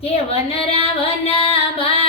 કે વનરા વન બાગરડિયા